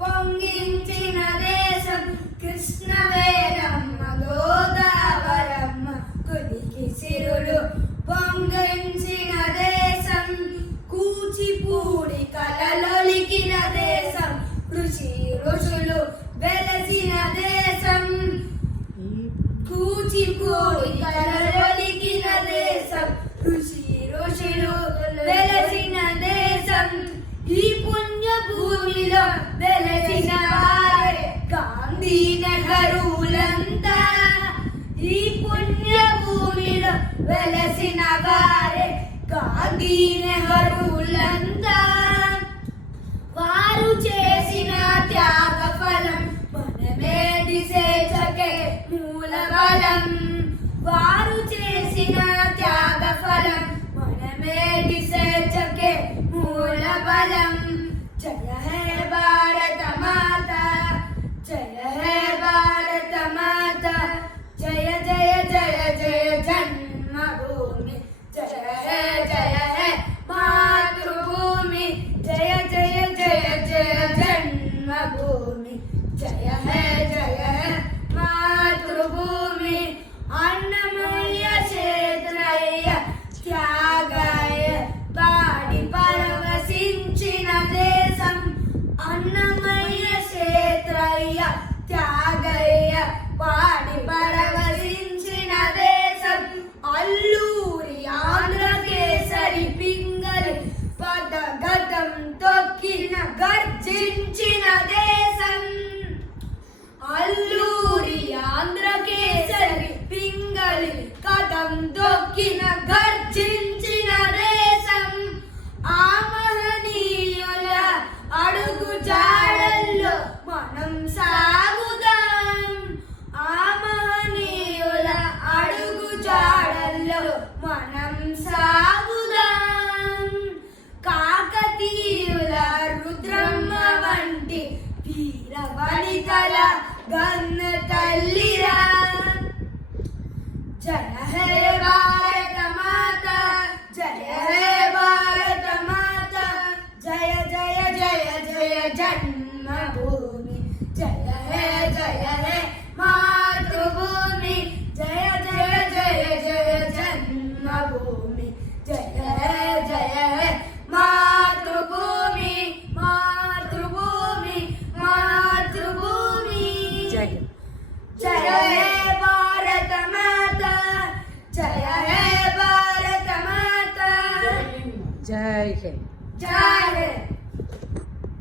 పొంగించిన దేశం కృష్ణవేణమ్మ గోదావరమ్మ కులికి సిరులు పొంగించిన దేశం కూచిపూడి కలలొలికిన దేశం ఋషి ఋషులు వెలసిన దేశం కూచిపూడి కలలొలికిన దేశం ఋషి ఋషులు వెలసిన దేశం ఈ పుణ్య భూమిలో వెలసిన వారే గాంధీ నెహ్రూలంతా ఈ పుణ్య భూమిలో వెలసిన వారే గాంధీ నెహ్రూలంతా వారు చేసిన త్యాగ ఫలం మనమే దిశకే మూల బలం వారు చేసిన త్యాగ ఫలం మనమే దిశకే మూల బలం జయ హే భారత మాత జయ హే భారత మాత జయ జయ జయ జయ జన్మభూమి జయ హే మాతృభూమి జయ జయ జయ జయ జన్మభూమి జయ హే మాతృభూమి అన్నమయ్య క్షేత్రయ్య త్యాగయ్య పాడి పరవశించిన దేశం అన్నమయ్య క్షేత్రయ్య త్యాగయ్య పాడి పరవశించిన దేశం అల్లూరి ఆంధ్రకేసరి పింగళి పదగతం తొక్కిన గర్జించిన దేశం అల్లూరి ఆంధ్రకేసరి పింగళి కదం దొక్కిన గర్జించిన దేశం ఆ మహనీయుల అడుగు జాడల్లో మనం సాగుదాం ఆ మహనీయుల అడుగు జాడల్లో మనం సాగుదాం కాకతీయుల రుద్రమ్మ వంటి వీర వనితల గన్న తల్లిరా జయ హే భారత మాత జయ హే భారత మాత జయ జయ జయ జయ జన్మభూమి జయ హే మాతృభూమి జయ జయ జయ జయ జన్మభూమి జయ హే మాతృభూమి మాతృభూమి మాతృభూమి జయ హే భారత మాత జయ హే భారత మాత జై హింద్ జై హింద్